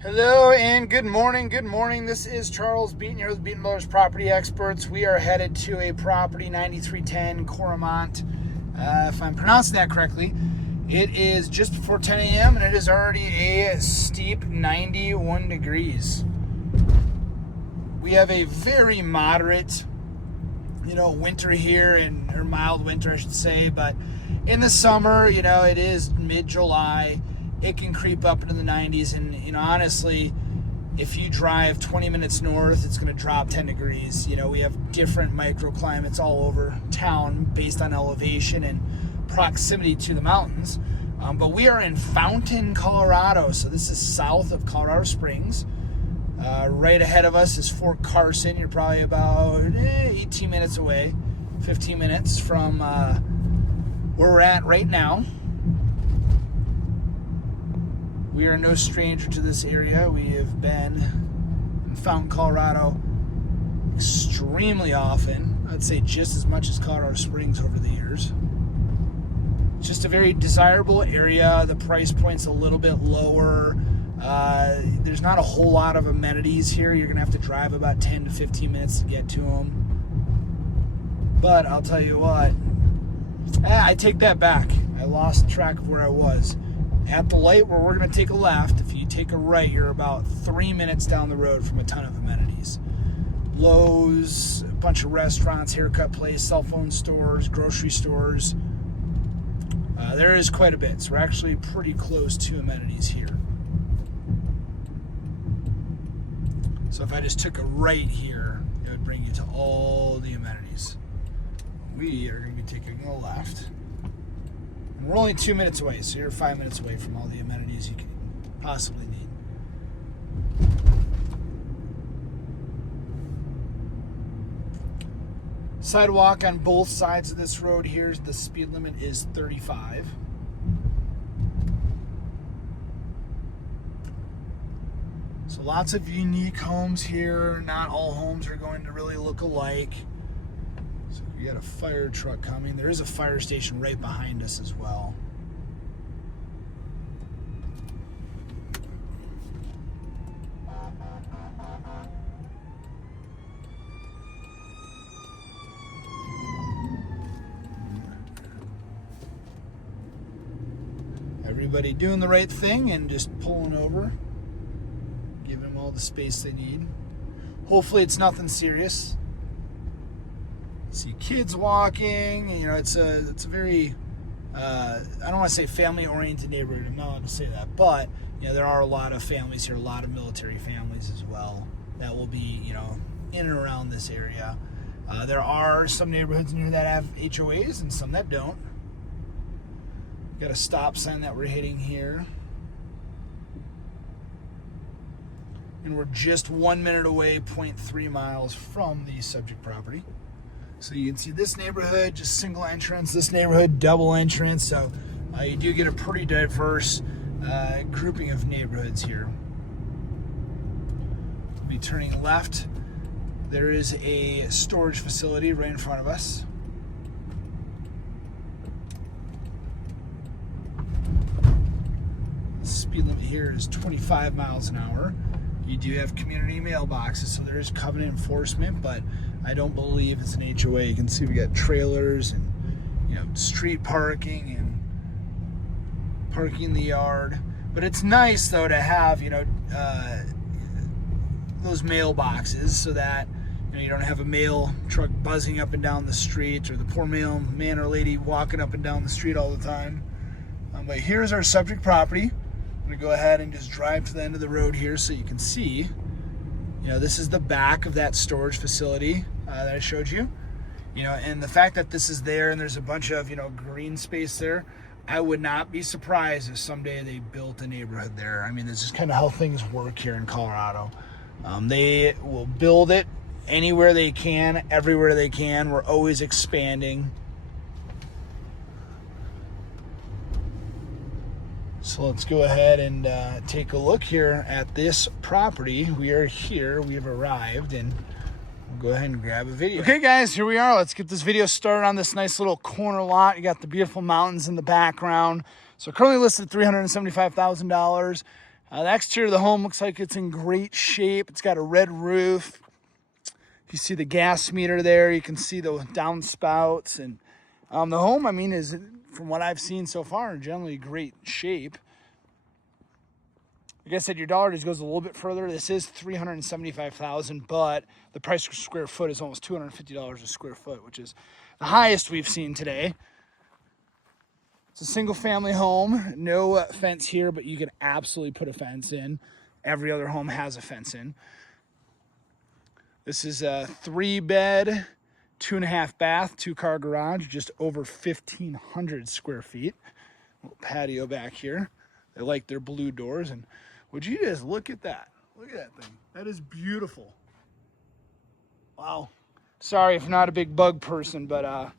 Hello and good morning. Good morning. This is Charles Beaton here with Beaton Brothers Property Experts. We are headed to a property 9310 Cormorant. If I'm pronouncing that correctly, it is just before 10 a.m. and it is already a steep 91 degrees. We have a very moderate, winter here, or mild winter, I should say. But in the summer, it is mid-July. It can creep up into the 90s, and honestly, if you drive 20 minutes north, it's going to drop 10 degrees. We have different microclimates all over town based on elevation and proximity to the mountains. But we are in Fountain, Colorado, so this is south of Colorado Springs. Right ahead of us is Fort Carson. You're probably about 18 minutes away, 15 minutes from where we're at right now. We are no stranger to this area. We have been in Fountain, Colorado extremely often. I'd say just as much as Colorado Springs over the years. It's just a very desirable area. The price point's a little bit lower. There's not a whole lot of amenities here. You're going to have to drive about 10 to 15 minutes to get to them. But I'll tell you what, I take that back. I lost track of where I was. At the light where we're going to take a left, if you take a right, you're about 3 minutes down the road from a ton of amenities. Lowe's, a bunch of restaurants, haircut place, cell phone stores, grocery stores. There is quite a bit. So we're actually pretty close to amenities here. So if I just took a right here, it would bring you to all the amenities. We are going to be taking a left. And we're only 2 minutes away, so you're 5 minutes away from all the amenities you can possibly need. Sidewalk on both sides of this road here, the speed limit is 35. So lots of unique homes here. Not all homes are going to really look alike. So we got a fire truck coming. There is a fire station right behind us as well. Everybody doing the right thing and just pulling over. Give them all the space they need. Hopefully it's nothing serious. See kids walking. It's a very I don't want to say family-oriented neighborhood. I'm not allowed to say that, but there are a lot of families here, a lot of military families as well that will be in and around this area. There are some neighborhoods in here that have HOAs and some that don't. Got a stop sign that we're hitting here. And we're just 1 minute away, 0.3 miles from the subject property. So you can see this neighborhood, just single entrance, this neighborhood, double entrance. So you do get a pretty diverse grouping of neighborhoods here. We'll be turning left. There is a storage facility right in front of us. The speed limit here is 25 miles an hour. You do have community mailboxes, so there is covenant enforcement, but I don't believe it's an HOA. You can see we got trailers and street parking and parking in the yard. But it's nice though to have those mailboxes so that you don't have a mail truck buzzing up and down the street, or the poor mailman or lady walking up and down the street all the time. But here's our subject property. I'm going to go ahead and just drive to the end of the road here so you can see. This is the back of that storage facility that I showed you. And the fact that this is there and there's a bunch of, green space there, I would not be surprised if someday they built a neighborhood there. I mean, this is kind of how things work here in Colorado. They will build it anywhere they can, everywhere they can. We're always expanding. So let's go ahead and take a look here at this property. We are here. We have arrived, and we'll go ahead and grab a video. Okay, guys, here we are. Let's get this video started on this nice little corner lot. You got the beautiful mountains in the background. So currently listed at $375,000. The exterior of the home looks like it's in great shape. It's got a red roof. You see the gas meter there. You can see the downspouts. And the home, I mean, is, from what I've seen so far, in generally great shape. Like I said, your dollar just goes a little bit further. This is $375,000, but the price per square foot is almost $250 a square foot, which is the highest we've seen today. It's a single family home, no fence here, but you can absolutely put a fence in. Every other home has a fence in. This is a 3-bed, 2.5 bath, 2-car garage, just over 1,500 square feet. Little patio back here. They like their blue doors. And would you just look at that? Look at that thing. That is beautiful. Wow. Sorry if I'm not a big bug person, but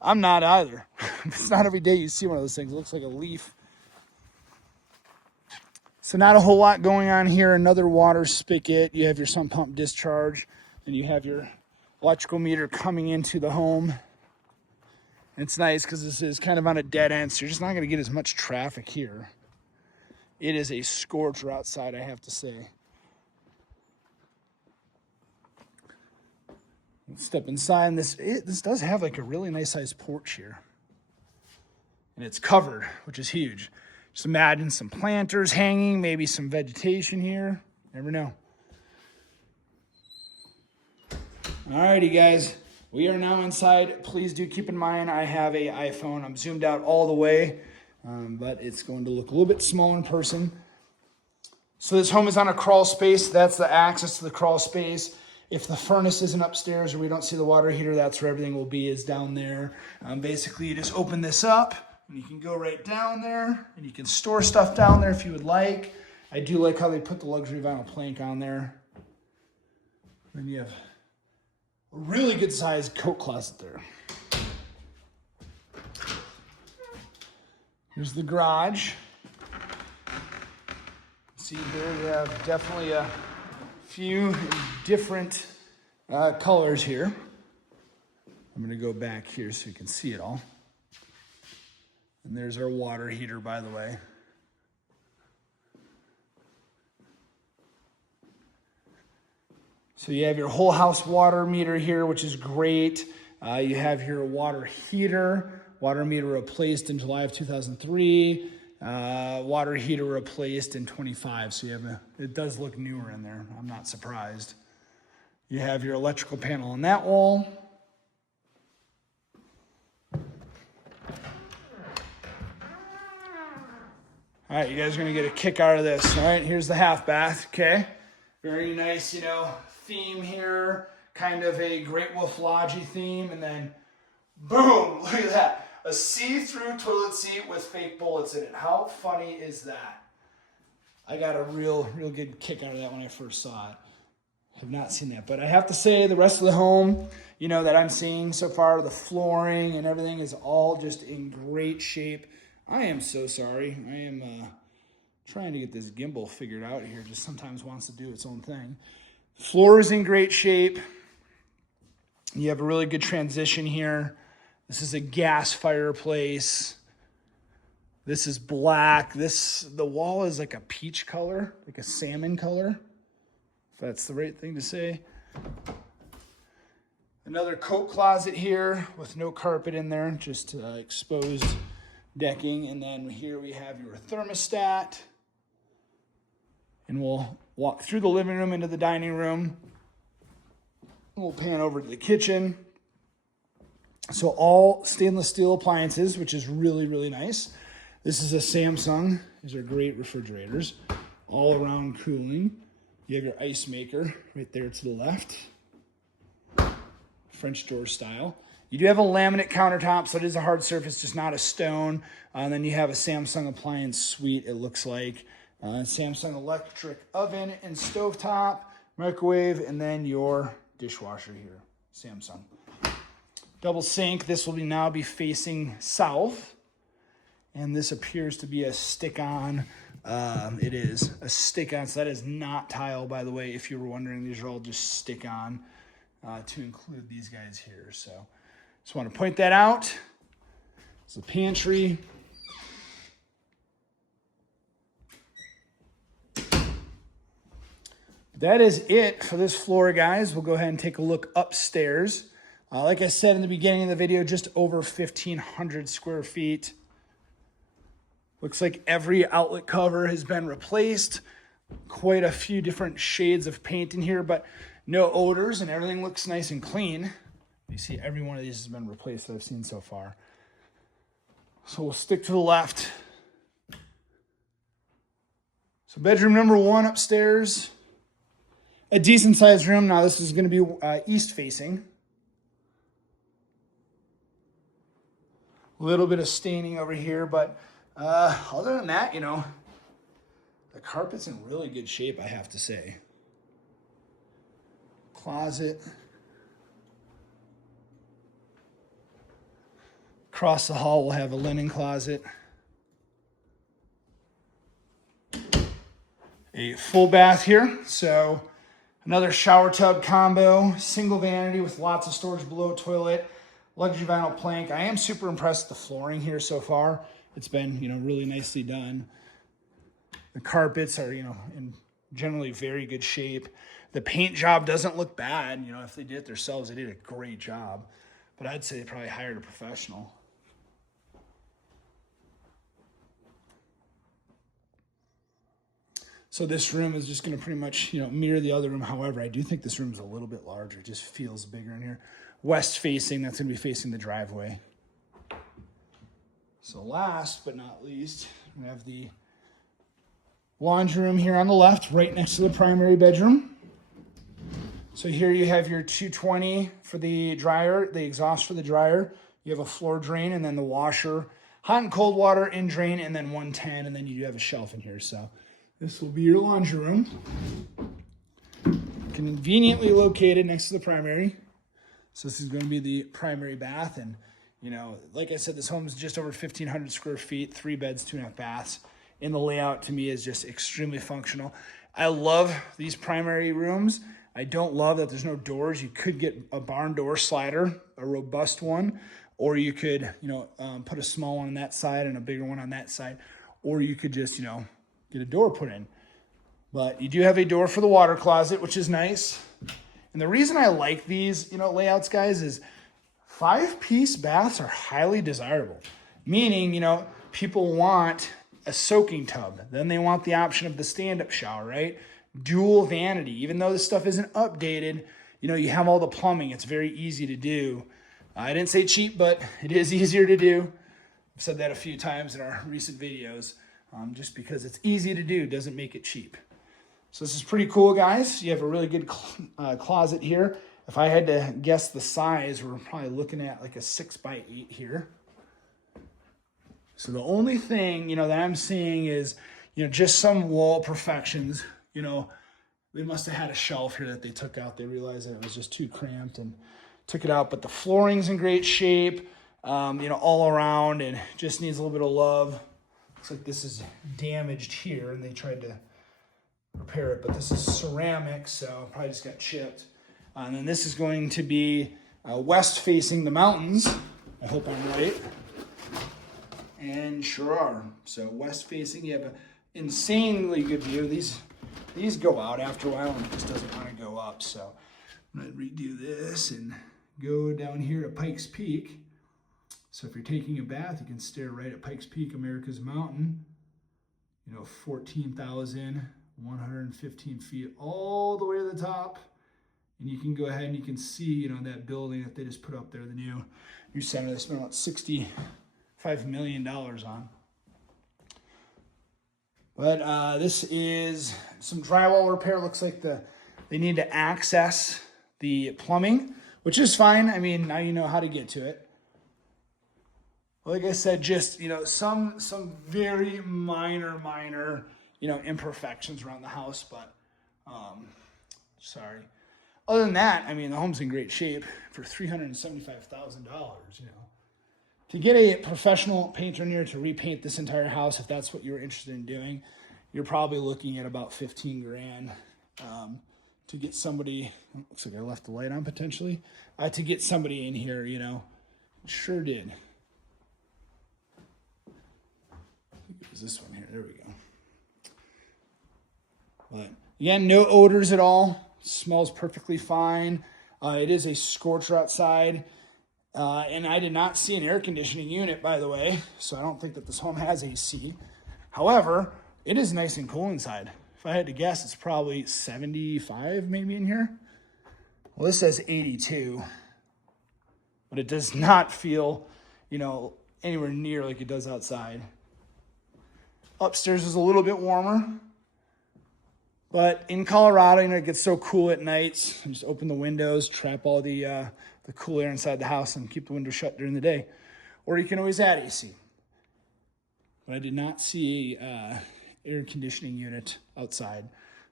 I'm not either. It's not every day you see one of those things. It looks like a leaf. So not a whole lot going on here. Another water spigot. You have your sump pump discharge, and you have your electrical meter coming into the home. And it's nice because this is kind of on a dead end, so you're just not going to get as much traffic here. It is a scorcher outside, I have to say. Let's step inside, and this does have like a really nice sized porch here. And it's covered, which is huge. Just imagine some planters hanging, maybe some vegetation here. Never know. Alrighty, guys. We are now inside. Please do keep in mind I have an iPhone. I'm zoomed out all the way, but it's going to look a little bit smaller in person. So this home is on a crawl space. That's the access to the crawl space. If the furnace isn't upstairs or we don't see the water heater, that's where everything will be, is down there. Basically, you just open this up and you can go right down there and you can store stuff down there if you would like. I do like how they put the luxury vinyl plank on there. Then you have a really good sized coat closet there. Here's the garage. See here, you have definitely a few different colors here. I'm going to go back here so you can see it all. And there's our water heater, by the way. So you have your whole house water meter here, which is great. You have your water heater. Water meter replaced in July of 2003. Water heater replaced in 25. So you have it does look newer in there. I'm not surprised. You have your electrical panel on that wall. All right, you guys are gonna get a kick out of this. All right, here's the half bath, okay? Very nice, theme here. Kind of a Great Wolf Lodge theme, and then boom, look at that. A see-through toilet seat with fake bullets in it. How funny is that? I got a real good kick out of that when I first saw it. Have not seen that, but I have to say the rest of the home, that I'm seeing so far, the flooring and everything is all just in great shape. I am so sorry. I am trying to get this gimbal figured out here. Just sometimes wants to do its own thing. The floor is in great shape. You have a really good transition here. This is a gas fireplace. This is black. The wall is like a peach color, like a salmon color, if that's the right thing to say. Another coat closet here with no carpet in there, just exposed decking. And then here we have your thermostat. And we'll walk through the living room into the dining room. We'll pan over to the kitchen. So all stainless steel appliances, which is really, really nice. This is a Samsung. These are great refrigerators. All around cooling. You have your ice maker right there to the left. French door style. You do have a laminate countertop, so it is a hard surface, just not a stone. And then you have a Samsung appliance suite, it looks like. Samsung electric oven and stovetop, microwave, and then your dishwasher here, Samsung. Double sink. This will now be facing south. And this appears to be a stick-on. It is a stick-on. So that is not tile, by the way. If you were wondering, these are all just stick-on to include these guys here. So just want to point that out. It's a pantry. That is it for this floor, guys. We'll go ahead and take a look upstairs. Like I said in the beginning of the video, just over 1,500 square feet. Looks like every outlet cover has been replaced. Quite a few different shades of paint in here, but no odors, and everything looks nice and clean. You see every one of these has been replaced that I've seen so far. So we'll stick to the left. So bedroom number 1 upstairs. A decent sized room. Now this is going to be east facing. A little bit of staining over here, but other than that, you know, the carpet's in really good shape, I have to say. Closet. Across the hall, we'll have a linen closet. A full bath here. So another shower tub combo, single vanity with lots of storage below, toilet, luxury vinyl plank. I am super impressed with the flooring here so far. It's been, you know, really nicely done. The carpets are, you know, in generally very good shape. The paint job doesn't look bad. You know, if they did it themselves, they did a great job. But I'd say they probably hired a professional. So this room is just going to pretty much, you know, mirror the other room. However, I do think this room is a little bit larger. It just feels bigger in here. West facing, that's going to be facing the driveway. So last but not least, we have the laundry room here on the left, right next to the primary bedroom. So here you have your 220 for the dryer, the exhaust for the dryer. You have a floor drain and then the washer, hot and cold water in drain, and then 110, and then you do have a shelf in here. So this will be your laundry room. Conveniently located next to the primary. So this is going to be the primary bath. And, you know, like I said, this home is just over 1,500 square feet, 3 beds, 2.5 baths. And the layout to me is just extremely functional. I love these primary rooms. I don't love that there's no doors. You could get a barn door slider, a robust one, or you could, you know, put a small one on that side and a bigger one on that side, or you could just, you know, get a door put in. But you do have a door for the water closet, which is nice. And the reason I like these, you know, layouts, guys, is 5-piece baths are highly desirable. Meaning, you know, people want a soaking tub. Then they want the option of the stand-up shower, right? Dual vanity. Even though this stuff isn't updated, you know, you have all the plumbing. It's very easy to do. I didn't say cheap, but it is easier to do. I've said that a few times in our recent videos. Just because it's easy to do doesn't make it cheap. So this is pretty cool, guys. You have a really good closet here. If I had to guess the size, we're probably looking at like a 6x8 here. So the only thing, you know, that I'm seeing is, you know, just some wall perfections. You know, they must have had a shelf here that they took out. They realized that it was just too cramped and took it out. But the flooring's in great shape, you know, all around, and just needs a little bit of love. Looks like this is damaged here, and they tried to repair it, but this is ceramic, so probably just got chipped. And then this is going to be west facing the mountains. I hope I'm right. And sure are. So west facing, you have an insanely good view. These go out after a while, and it just doesn't want to go up. So I'm going to redo this and go down here to Pikes Peak. So if you're taking a bath, you can stare right at Pikes Peak, America's mountain. You know, 14,115 feet all the way to the top. And you can go ahead and you can see, you know, that building that they just put up there, the new center they spent about $65 million on. But this is some drywall repair. Looks like they need to access the plumbing, which is fine. I mean, now you know how to get to it. Like I said, just, you know, some very minor, you know, imperfections around the house, but sorry. Other than that, I mean, the home's in great shape for $375,000, you know. To get a professional painter in here to repaint this entire house, if that's what you're interested in doing, you're probably looking at about 15 grand to get somebody. Looks like I left the light on potentially. To get somebody in here, you know. Sure did. I think it was this one here. There we go. But Again, no odors at all. Smells perfectly fine. It is a scorcher outside. And I did not see an air conditioning unit, by the way, so I don't think that this home has AC. However, it is nice and cool inside. If I had to guess, it's probably 75 maybe in here. Well, this says 82, but it does not feel, anywhere near like it does outside. Upstairs is a little bit warmer, but in Colorado, it gets so cool at nights. Just open the windows, trap all the cool air inside the house and keep the windows shut during the day. Or you can always add AC. But I did not see a air conditioning unit outside.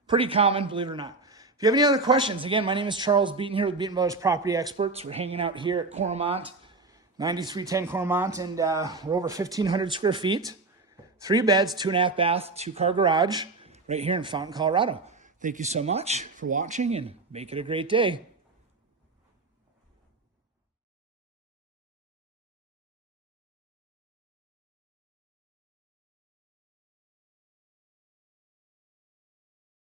Pretty common, believe it or not. If you have any other questions, again, my name is Charles Beaton here with Beaton Brothers Property Experts. We're hanging out here at Cormorant, 9310 Cormorant, and we're over 1,500 square feet, 3 beds, 2.5 bath, 2-car garage, right here in Fountain, Colorado. Thank you so much for watching, and make it a great day.